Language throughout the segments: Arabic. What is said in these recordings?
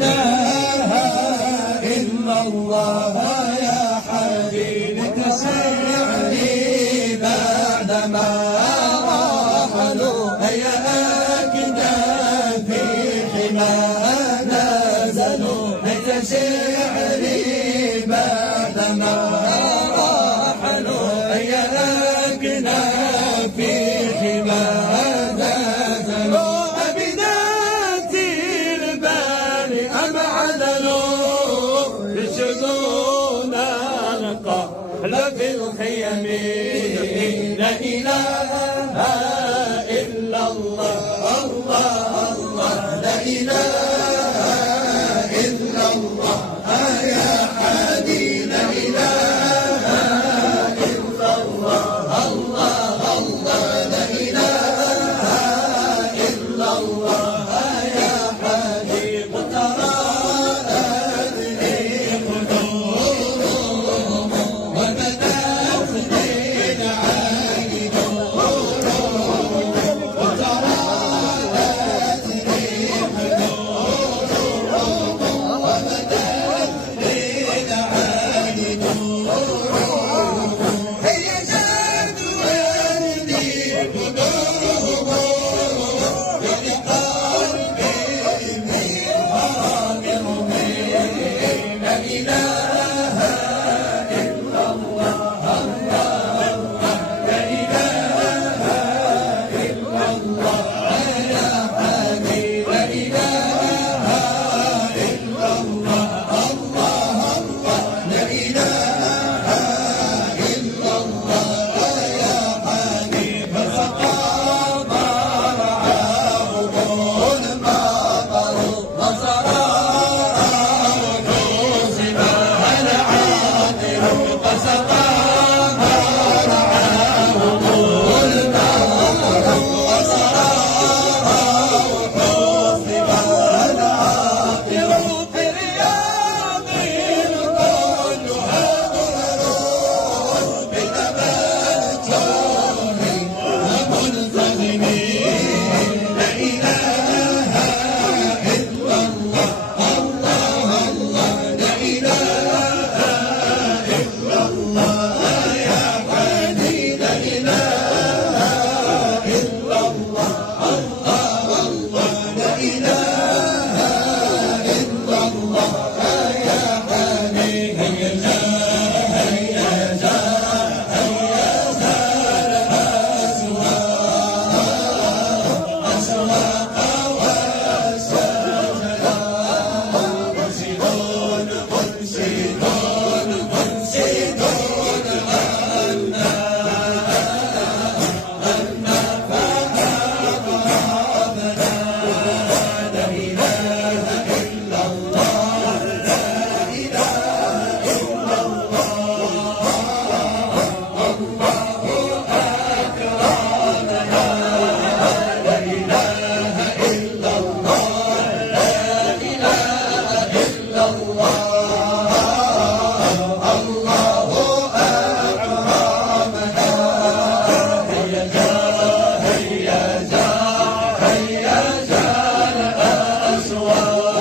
إله إلا الله يا حبيبك شعري بعدما رحلوا هيا أكنافي حما نزلوا هيا شعري بعدما رحلوا هيا أكنافي حما نزلوا أبناتي البال أم عدلوا يشدون القهل في الخيم لا إله إلا الله الله الله لا إله إلا الله يا حادي لا إله إلا الله الله الله لا إله إلا الله يا حادي تراءت لي قلوبهم وبدات لي العين وتراءت لي قلوبهم وبدات لي العين هيا جاد وردي قلوبهم بقلبي من حاضر لا إله إلا الله الله لا إله إلا الله يا حبيبي لا إله إلا الله الله الله لا إله إلا الله يا حبيبي فقام رعاه كل مطر وصراه كوزب العاطر فسقام رعاه كل مطر وصراه كوزب العاطر في رياض كلها مرور بتبجح وملتزم لا إله إلا الله الله الله لا إله إلا الله يا حادي لا إله إلا الله الله الله لا إله إلا الله يا حادي هيا جاء هيا جاء هيا زال أسواق والشجرة مرشدون مرشدون مرشدون لا إله إلا الله لا إله إلا الله الله أكرمنا لا إله إلا الله لا إله إلا الله الله أكرمنا هيا جاء هيا جاء هيا جاء الأسواق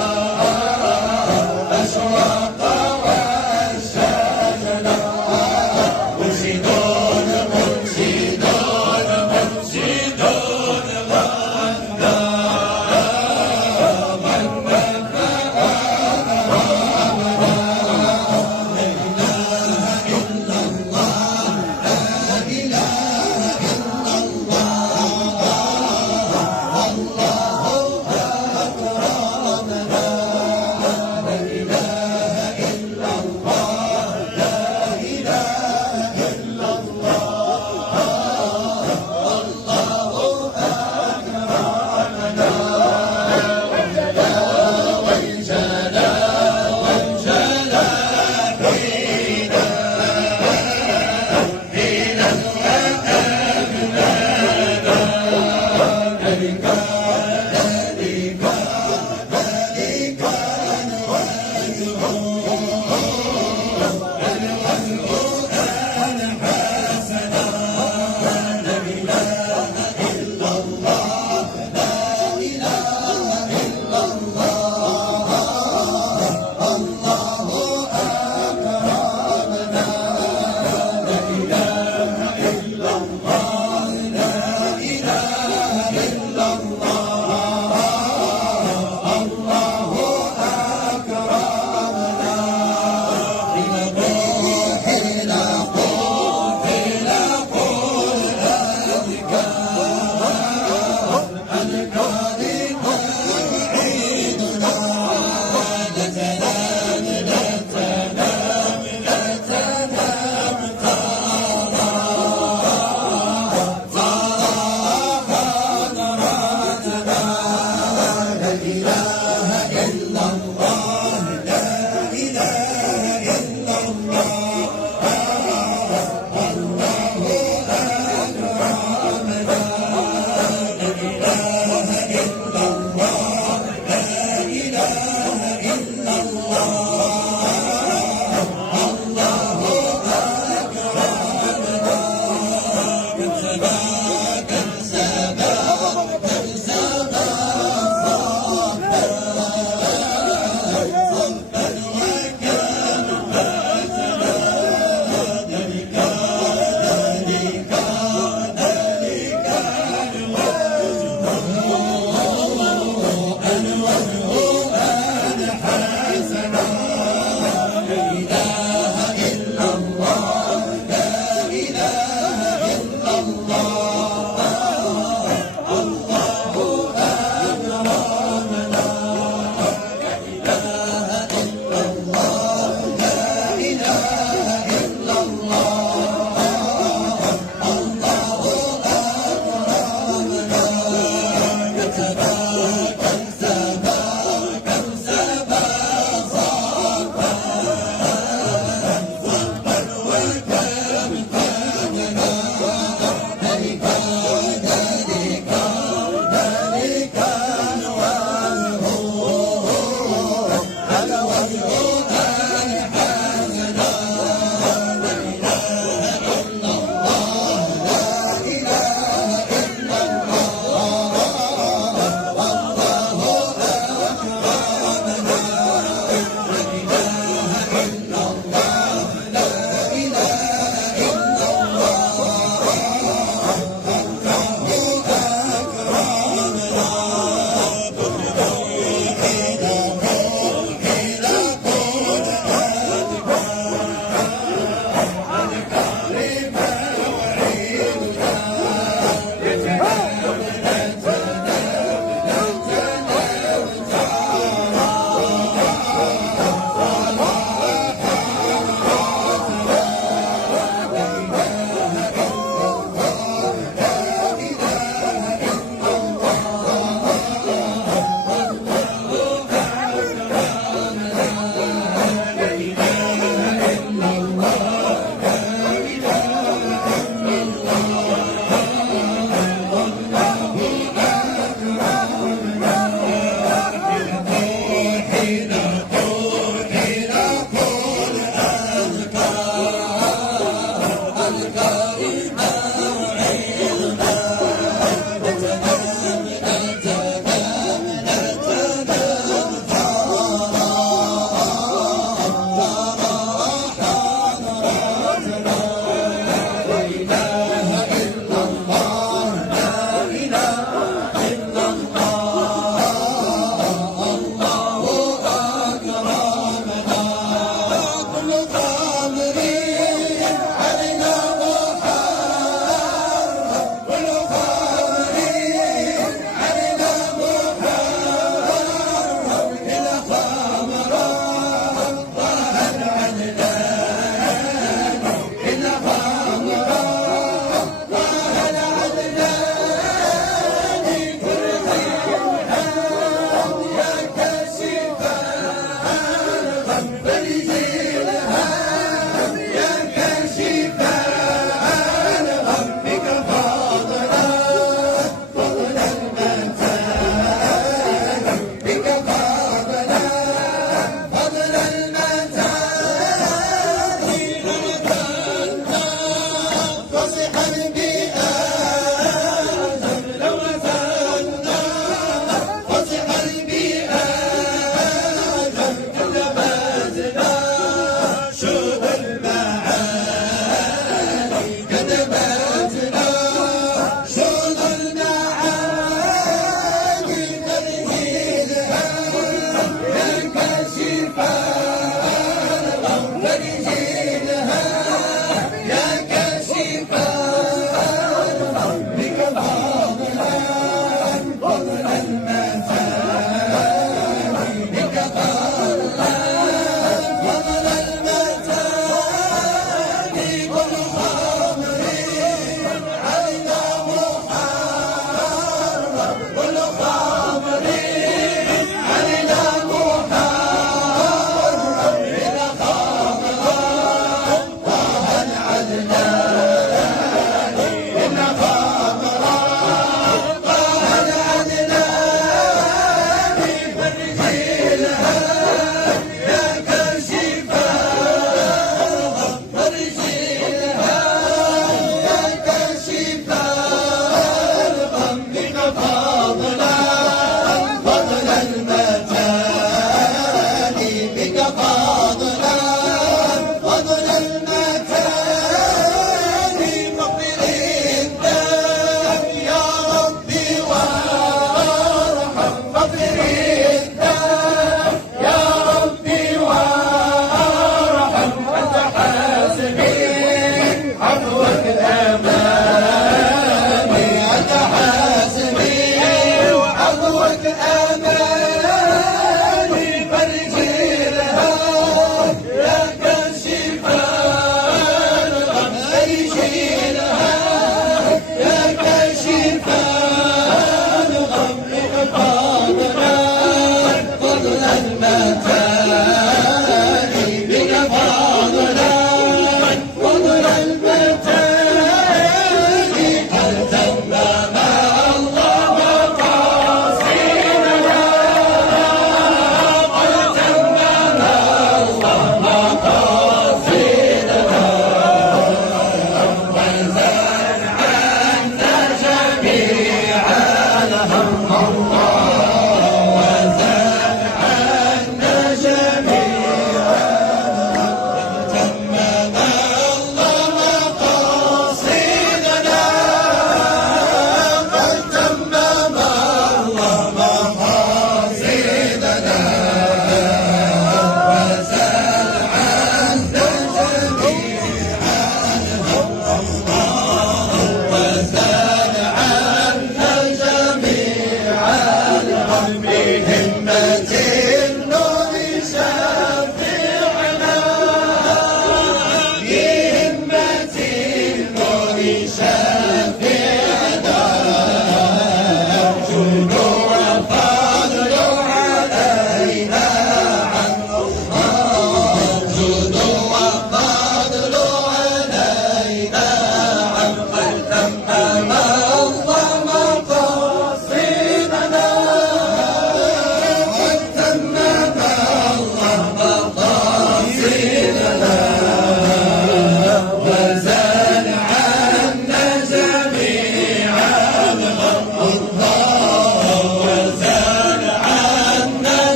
بك فاضنا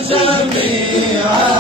جميعا.